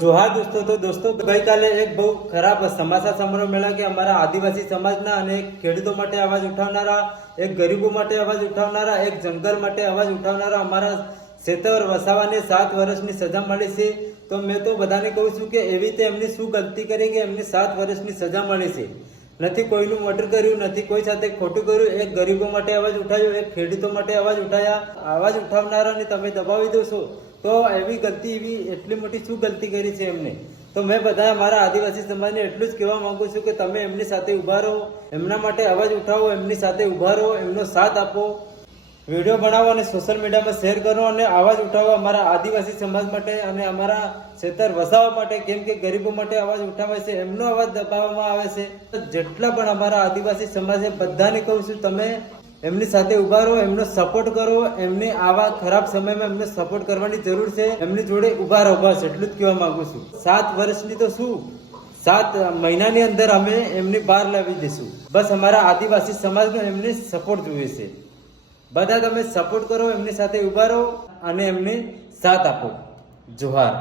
જોહાર દોસ્તો। તો દોસ્તો ગઈકાલે એક બહુ ખરાબ સમાચાર સાંભળવા મળ્યા કે અમારા આદિવાસી સમાજના અને એક ખેડૂતો માટે અવાજ ઉઠાવનારા, એક ગરીબો માટે અવાજ ઉઠાવનારા, એક જંગલ માટે અવાજ ઉઠાવનારા અમારા ખેતર વસાવાને 7 વર્ષની સજા મળી છે। તો મેં તો બધાને કહું છું કે એવી રીતે એમની શું ગલતી કરી કે એમને 7 વર્ષની સજા મળી છે। નથી કોઈનું મર્ડર કર્યું, નથી કોઈ સાથે ખોટું કર્યું। એક ગરીબો માટે અવાજ ઉઠાવ્યો, એક ખેડૂતો માટે અવાજ ઉઠાયા। અવાજ ઉઠાવનારાને તમે દબાવી દો છો તો એવી ગલતી, એવી એટલી મોટી શું ગલતી કરી છે એમને? તો મેં બધા મારા આદિવાસી સમાજને એટલું જ કહેવા માંગુ છું કે તમે એમની સાથે ઊભા રહો, એમના માટે અવાજ ઉઠાવો, એમની સાથે ઊભા રહો, એમનો સાથ આપો, વિડીયો બનાવો અને સોશિયલ મીડિયામાં શેર કરો અને અવાજ ઉઠાવો અમારા આદિવાસી સમાજ માટે અને અમારા ખેતર વસાવવા માટે। કેમ કે ગરીબો માટે અવાજ ઉઠાવે છે, એમનો અવાજ દબાવવામાં આવે છે। જેટલા પણ અમારા આદિવાસી સમાજ છે બધાને કહું છું તમે એમની સાથે ઊભા રહો, એમનો સપોર્ટ કરો। એમને આવા ખરાબ સમયમાં એમને સપોર્ટ કરવાની જરૂર છે, એમની જોડે ઊભા રહો, બસ એટલું જ કહેવા માંગુ છું। 7 વર્ષની તો શું, 7 મહિનાની અંદર અમે એમની બહાર લાવી દઈશું। બસ અમારા આદિવાસી સમાજનો એમને સપોર્ટ જોઈએ છે। બધા તમે સપોર્ટ કરો, એમની સાથે ઊભા રહો અને એમને સાથ આપો। જોહાર।